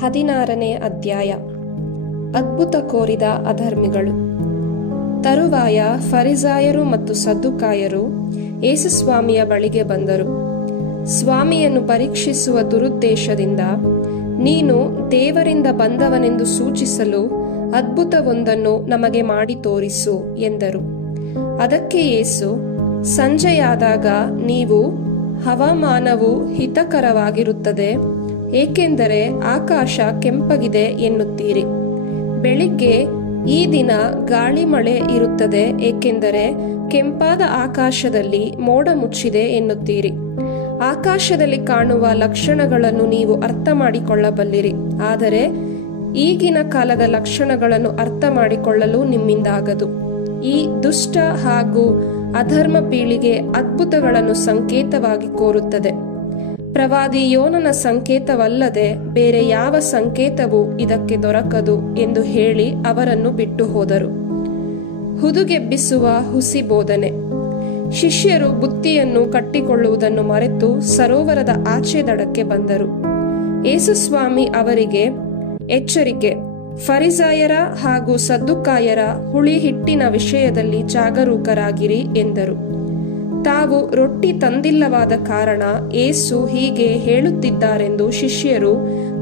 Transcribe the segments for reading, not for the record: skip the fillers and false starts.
16ನೇ ಅಧ್ಯಾಯ. ಅದ್ಭುತ ಕೋರಿದ ಅಧರ್ಮಿಗಳು. ತರುವಾಯ ಫರಿಸಾಯರು ಮತ್ತು ಸದ್ದುಕಾಯರು ಯೇಸುಸ್ವಾಮಿಯ ಬಳಿಗೆ ಬಂದರು. ಸ್ವಾಮಿಯನ್ನು ಪರೀಕ್ಷಿಸುವ ದುರುದ್ದೇಶದಿಂದ, ನೀನು ದೇವರಿಂದ ಬಂದವನೆಂದು ಸೂಚಿಸಲು ಅದ್ಭುತವೊಂದನ್ನು ನಮಗೆ ಮಾಡಿ ತೋರಿಸು ಎಂದರು. ಅದಕ್ಕೆ ಯೇಸು, ಸಂಜೆಯಾದಾಗ ನೀವು ಹವಾಮಾನವು ಹಿತಕರವಾಗಿರುತ್ತದೆ, ಏಕೆಂದರೆ ಆಕಾಶ ಕೆಂಪಗಿದೆ ಎನ್ನುತ್ತೀರಿ. ಬೆಳಿಗ್ಗೆ ಈ ದಿನ ಗಾಳಿ ಮಳೆ ಇರುತ್ತದೆ, ಏಕೆಂದರೆ ಕೆಂಪಾದ ಆಕಾಶದಲ್ಲಿ ಮೋಡ ಮುಚ್ಚಿದೆ ಎನ್ನುತ್ತೀರಿ. ಆಕಾಶದಲ್ಲಿ ಕಾಣುವ ಲಕ್ಷಣಗಳನ್ನು ನೀವು ಅರ್ಥ ಮಾಡಿಕೊಳ್ಳಬಲ್ಲಿರಿ, ಆದರೆ ಈಗಿನ ಕಾಲದ ಲಕ್ಷಣಗಳನ್ನು ಅರ್ಥ ಮಾಡಿಕೊಳ್ಳಲು ನಿಮ್ಮಿಂದಾಗದು. ಈ ದುಷ್ಟ ಹಾಗೂ ಅಧರ್ಮ ಪೀಳಿಗೆ ಅದ್ಭುತಗಳನ್ನು ಸಂಕೇತವಾಗಿ ಕೋರುತ್ತದೆ. ಪ್ರವಾದಿ ಯೋನನ ಸಂಕೇತವಲ್ಲದೆ ಬೇರೆ ಯಾವ ಸಂಕೇತವೂ ಇದಕ್ಕೆ ದೊರಕದು ಎಂದು ಹೇಳಿ ಅವರನ್ನು ಬಿಟ್ಟು ಹೋದರು. ಹುದುಗೆಬ್ಬಿಸುವ ಹುಸಿ ಬೋಧನೆ. ಶಿಷ್ಯರು ಬುತ್ತಿಯನ್ನು ಕಟ್ಟಿಕೊಳ್ಳುವುದನ್ನು ಮರೆತು ಸರೋವರದ ಆಚೆ ದಡಕ್ಕೆ ಬಂದರು. ಯೇಸುಸ್ವಾಮಿ ಅವರಿಗೆ, ಎಚ್ಚರಿಕೆ, ಫರಿಸಾಯರ ಹಾಗೂ ಸದ್ದುಕಾಯರ ಹುಳಿ ಹಿಟ್ಟಿನ ವಿಷಯದಲ್ಲಿ ಜಾಗರೂಕರಾಗಿರಿ ಎಂದರು. ತಾವು ರೊಟ್ಟಿ ತಂದಿಲ್ಲವಾದ ಕಾರಣ ಯೇಸು ಹೀಗೆ ಹೇಳುತ್ತಿದ್ದಾರೆಂದು ಶಿಷ್ಯರು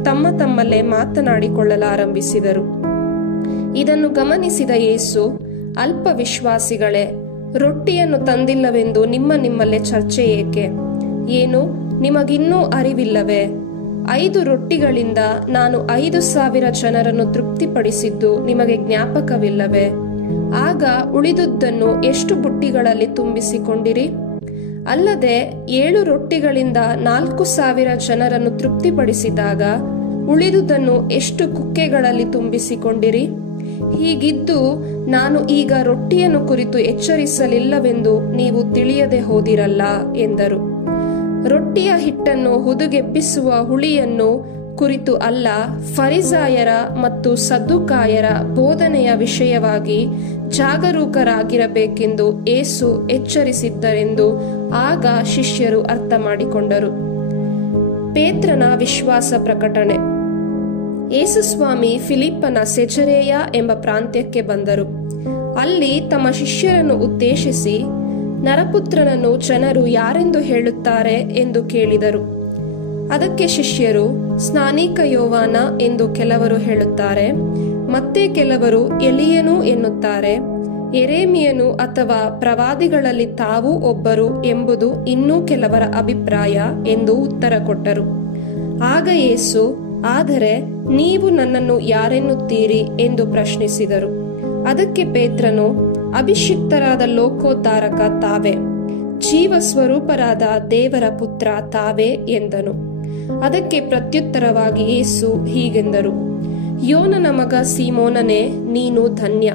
ತಮ್ಮಲ್ಲೇ ಮಾತನಾಡಿಕೊಳ್ಳಲಾರಂಭಿಸಿದರು. ಇದನ್ನು ಗಮನಿಸಿದ ಯೇಸು, ಅಲ್ಪ ವಿಶ್ವಾಸಿಗಳೇ, ರೊಟ್ಟಿಯನ್ನು ತಂದಿಲ್ಲವೆಂದು ನಿಮ್ಮಲ್ಲೇ ಚರ್ಚೆ ಏಕೆ? ಏನು, ನಿಮಗಿನ್ನೂ ಅರಿವಿಲ್ಲವೇ? 5 ರೊಟ್ಟಿಗಳಿಂದ ನಾನು 5,000 ಜನರನ್ನು ತೃಪ್ತಿಪಡಿಸಿದ್ದು ನಿಮಗೆ ಜ್ಞಾಪಕವಿಲ್ಲವೇ? ಆಗ ಉಳಿದುದನ್ನು ಎಷ್ಟು ಬುಟ್ಟಿಗಳಲ್ಲಿ ತುಂಬಿಸಿಕೊಂಡಿರಿ? ಅಲ್ಲದೆ 7 ರೊಟ್ಟಿಗಳಿಂದ 4,000 ಜನರನ್ನು ತೃಪ್ತಿಪಡಿಸಿದಾಗ ಉಳಿದುದನ್ನು ಎಷ್ಟು ಕುಕ್ಕೆಗಳಲ್ಲಿ ತುಂಬಿಸಿಕೊಂಡಿರಿ? ಹೀಗಿದ್ದು ನಾನು ಈಗ ರೊಟ್ಟಿಯನ್ನು ಕುರಿತು ಎಚ್ಚರಿಸಲಿಲ್ಲವೆಂದು ನೀವು ತಿಳಿಯದೆ ಹೋದಿರಲ್ಲ ಎಂದರು. ರೊಟ್ಟಿಯ ಹಿಟ್ಟನ್ನು ಹುದುಗೆಬ್ಬಿಸುವ ಹುಳಿಯನ್ನು ಕುರಿತು ಅಲ್ಲ, ಫರಿಸಾಯರ ಮತ್ತು ಸದ್ದುಕಾಯರ ಬೋಧನೆಯ ವಿಷಯವಾಗಿ ಜಾಗರೂಕರಾಗಿರಬೇಕೆಂದು ಯೇಸು ಎಚ್ಚರಿಸಿದ್ದರೆಂದು ಆಗ ಶಿಷ್ಯರು ಅರ್ಥ ಮಾಡಿಕೊಂಡರು. ಪೇತ್ರನ ವಿಶ್ವಾಸ ಪ್ರಕಟಣೆ. ಯೇಸುಸ್ವಾಮಿ ಫಿಲಿಪ್ಪನ ಸೆಜರೇಯ ಎಂಬ ಪ್ರಾಂತ್ಯಕ್ಕೆ ಬಂದರು. ಅಲ್ಲಿ ತಮ್ಮ ಶಿಷ್ಯರನ್ನು ಉದ್ದೇಶಿಸಿ, ನರಪುತ್ರನನ್ನು ಜನರು ಯಾರೆಂದು ಹೇಳುತ್ತಾರೆ ಎಂದು ಕೇಳಿದರು. ಅದಕ್ಕೆ ಶಿಷ್ಯರು, ಸ್ನಾನಿಕ ಯೋವಾನ ಎಂದು ಕೆಲವರು ಹೇಳುತ್ತಾರೆ, ಮತ್ತೆ ಕೆಲವರು ಎಲಿಯನು ಎನ್ನುತ್ತಾರೆ, ಯೆರೆಮೀಯನು ಅಥವಾ ಪ್ರವಾದಿಗಳಲ್ಲಿ ತಾವೂ ಒಬ್ಬರು ಎಂಬುದು ಇನ್ನೂ ಕೆಲವರ ಅಭಿಪ್ರಾಯ ಎಂದು ಉತ್ತರ ಕೊಟ್ಟರು. ಆಗ ಯೇಸು, ಆದರೆ ನೀವು ನನ್ನನ್ನು ಯಾರೆನ್ನುತ್ತೀರಿ ಎಂದು ಪ್ರಶ್ನಿಸಿದರು. ಅದಕ್ಕೆ ಪೇತ್ರನು, ಅಭಿಷಿಕ್ತರಾದ ಲೋಕೋದ್ಧಾರಕ ತಾವೇ, ಜೀವ ಸ್ವರೂಪರಾದ ದೇವರ ಪುತ್ರ ತಾವೇ ಎಂದನು. ಅದಕ್ಕೆ ಪ್ರತ್ಯುತ್ತರವಾಗಿ ಯೇಸು ಹೀಗೆಂದರು, ಯೋನನ ಮಗ ಸೀಮೋನನೇ, ನೀನು ಧನ್ಯ.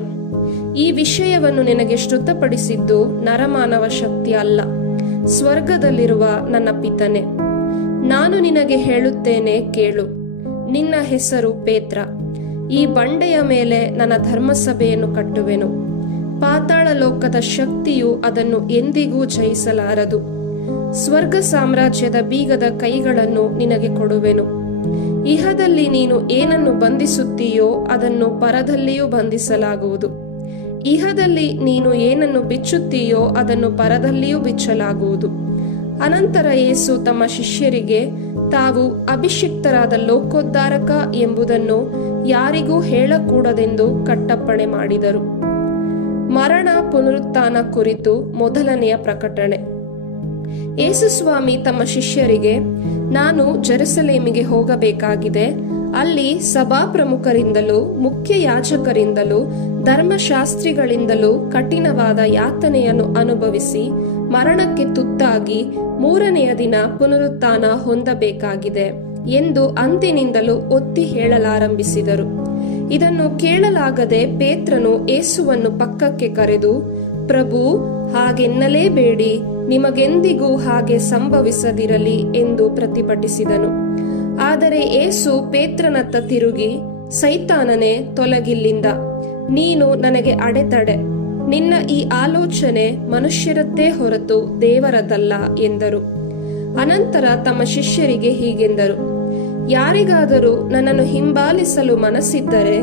ಈ ವಿಷಯವನ್ನು ನಿನಗೆ ಶ್ರುತಪಡಿಸಿದ್ದು ನರಮಾನವ ಶಕ್ತಿ ಅಲ್ಲ, ಸ್ವರ್ಗದಲ್ಲಿರುವ ನನ್ನ ಪಿತನೇ. ನಾನು ನಿನಗೆ ಹೇಳುತ್ತೇನೆ, ಕೇಳು. ನಿನ್ನ ಹೆಸರು ಪೇತ್ರ. ಈ ಬಂಡೆಯ ಮೇಲೆ ನನ್ನ ಧರ್ಮಸಭೆಯನ್ನು ಕಟ್ಟುವೆನು. ಪಾತಾಳ ಲೋಕದ ಶಕ್ತಿಯು ಅದನ್ನು ಎಂದಿಗೂ ಜಯಿಸಲಾರದು. ಸ್ವರ್ಗ ಸಾಮ್ರಾಜ್ಯದ ಬೀಗದ ಕೈಗಳನ್ನು ನಿನಗೆ ಕೊಡುವೆನು. ಇಹದಲ್ಲಿ ನೀನು ಏನನ್ನು ಬಂಧಿಸುತ್ತೀಯೋ ಅದನ್ನು ಪರದಲ್ಲಿಯೂ ಬಂಧಿಸಲಾಗುವುದು. ಇಹದಲ್ಲಿ ನೀನು ಏನನ್ನು ಬಿಚ್ಚುತ್ತೀಯೋ ಅದನ್ನು ಪರದಲ್ಲಿಯೂ ಬಿಚ್ಚಲಾಗುವುದು. ಅನಂತರ ಯೇಸು ತಮ್ಮ ಶಿಷ್ಯರಿಗೆ ತಾವು ಅಭಿಷಿಕ್ತರಾದ ಲೋಕೋದ್ಧಾರಕ ಎಂಬುದನ್ನು ಯಾರಿಗೂ ಹೇಳಕೂಡದೆಂದು ಕಟ್ಟಪ್ಪಣೆ ಮಾಡಿದರು. ಮರಣ ಪುನರುತ್ಥಾನ ಕುರಿತು ಮೊದಲನೆಯ ಪ್ರಕಟಣೆ. ಯೇಸುಸ್ವಾಮಿ ತಮ್ಮ ಶಿಷ್ಯರಿಗೆ, ನಾನು ಜೆರುಸಲೇಮಿಗೆ ಹೋಗಬೇಕಾಗಿದೆ. ಅಲ್ಲಿ ಸಭಾಪ್ರಮುಖರಿಂದಲೂ ಮುಖ್ಯ ಯಾಜಕರಿಂದಲೂ ಧರ್ಮಶಾಸ್ತ್ರಿಗಳಿಂದಲೂ ಕಠಿಣವಾದ ಯಾತನೆಯನ್ನು ಅನುಭವಿಸಿ ಮರಣಕ್ಕೆ ತುತ್ತಾಗಿ 3ನೆಯ ದಿನ ಪುನರುತ್ಥಾನ ಹೊಂದಬೇಕಾಗಿದೆ ಎಂದು ಅಂದಿನಿಂದಲೂ ಒತ್ತಿ ಹೇಳಲಾರಂಭಿಸಿದರು. ಇದನ್ನು ಕೇಳಲಾಗದೆ ಪೇತ್ರನು ಯೇಸುವನ್ನು ಪಕ್ಕಕ್ಕೆ ಕರೆದು, ಪ್ರಭು, ಹಾಗೆನ್ನಲೇಬೇಡಿ, ನಿಮಗೆಂದಿಗೂ ಹಾಗೆ ಸಂಭವಿಸದಿರಲಿ ಎಂದು ಪ್ರತಿಭಟಿಸಿದನು. ಆದರೆ ಯೇಸು ಪೇತ್ರನತ್ತ ತಿರುಗಿ, ಸೈತಾನನೇ, ತೊಲಗಿಲ್ಲಿಂದ, ನೀನು ನನಗೆ ಅಡೆತಡೆ. ನಿನ್ನ ಈ ಆಲೋಚನೆ ಮನುಷ್ಯರದ್ದೇ ಹೊರತು ದೇವರದಲ್ಲ ಎಂದರು. ಅನಂತರ ತಮ್ಮ ಶಿಷ್ಯರಿಗೆ ಹೀಗೆಂದರು, ಯಾರಿಗಾದರೂ ನನ್ನನ್ನು ಹಿಂಬಾಲಿಸಲು ಮನಸ್ಸಿದ್ದರೆ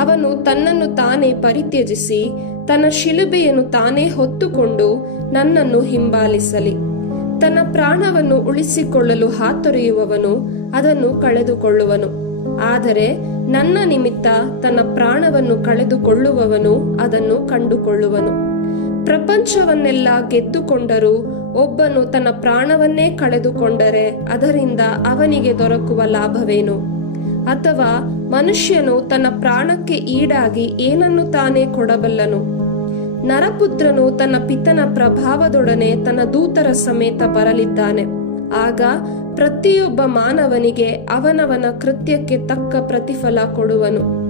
ಅವನು ತನ್ನನ್ನು ತಾನೇ ಪರಿತ್ಯಜಿಸಿ ತನ್ನ ಶಿಲುಬೆಯನ್ನು ತಾನೇ ಹೊತ್ತುಕೊಂಡು ನನ್ನನ್ನು ಹಿಂಬಾಲಿಸಲಿ. ತನ್ನ ಪ್ರಾಣವನ್ನು ಉಳಿಸಿಕೊಳ್ಳಲು ಹಾತೊರೆಯುವವನು ಅದನ್ನು ಕಳೆದುಕೊಳ್ಳುವನು. ಆದರೆ ನನ್ನ ನಿಮಿತ್ತ ತನ್ನ ಪ್ರಾಣವನ್ನು ಕಳೆದುಕೊಳ್ಳುವವನು ಅದನ್ನು ಕಂಡುಕೊಳ್ಳುವನು. ಪ್ರಪಂಚವನ್ನೆಲ್ಲ ಗೆದ್ದುಕೊಂಡರೂ ಒಬ್ಬನು ತನ್ನ ಪ್ರಾಣವನ್ನೇ ಕಳೆದುಕೊಂಡರೆ ಅದರಿಂದ ಅವನಿಗೆ ದೊರಕುವ ಲಾಭವೇನು? ಅಥವಾ ಮನುಷ್ಯನು ತನ್ನ ಪ್ರಾಣಕ್ಕೆ ಈಡಾಗಿ ಏನನ್ನು ತಾನೇ ಕೊಡಬಲ್ಲನು? ನರಪುತ್ರನು ತನ್ನ ಪಿತನ ಪ್ರಭಾವದೊಡನೆ ತನ್ನ ದೂತರ ಸಮೇತ ಬರಲಿದ್ದಾನೆ. ಆಗ ಪ್ರತಿಯೊಬ್ಬ ಮಾನವನಿಗೆ ಅವನವನ ಕೃತ್ಯಕ್ಕೆ ತಕ್ಕ ಪ್ರತಿಫಲ ಕೊಡುವನು.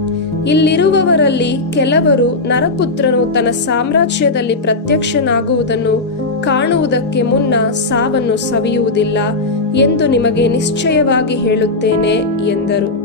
ಇಲ್ಲಿರುವವರಲ್ಲಿ ಕೆಲವರು ನರಪುತ್ರನು ತನ್ನ ಸಾಮ್ರಾಜ್ಯದಲ್ಲಿ ಪ್ರತ್ಯಕ್ಷನಾಗುವುದನ್ನು ಕಾಣುವುದಕ್ಕೆ ಮುನ್ನ ಸಾವನ್ನು ಸವಿಯುವುದಿಲ್ಲ ಎಂದು ನಿಮಗೆ ನಿಶ್ಚಯವಾಗಿ ಹೇಳುತ್ತೇನೆ ಎಂದರು.